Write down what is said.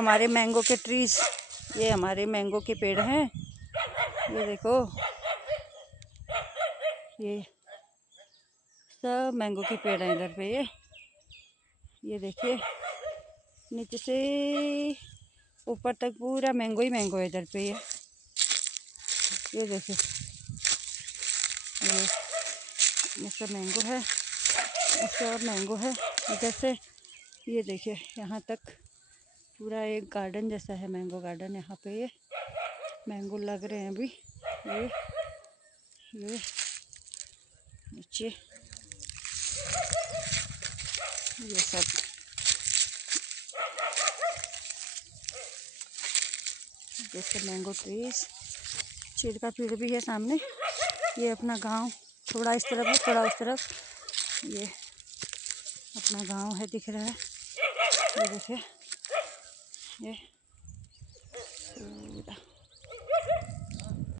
हमारे मैंगो के ट्रीज, ये हमारे मैंगो के पेड़ हैं। ये देखो, ये सब मैंगो के पेड़ हैं इधर पे। ये देखिए, नीचे से ऊपर तक पूरा मैंगो ही मैंगो है इधर पे। ये देखिए, ये सब मैंगो है, सब मैंगो है इधर से। ये देखिए, यहाँ तक पूरा एक गार्डन जैसा है, मैंगो गार्डन। यहाँ पे ये मैंगो लग रहे हैं अभी। ये नीचे ये सब, जैसे मैंगो ट्रीज। चीड़ का पेड़ भी है सामने। ये अपना गांव थोड़ा इस तरफ है, थोड़ा उस तरफ। ये अपना गांव है, दिख रहा है। ये देखिए, ये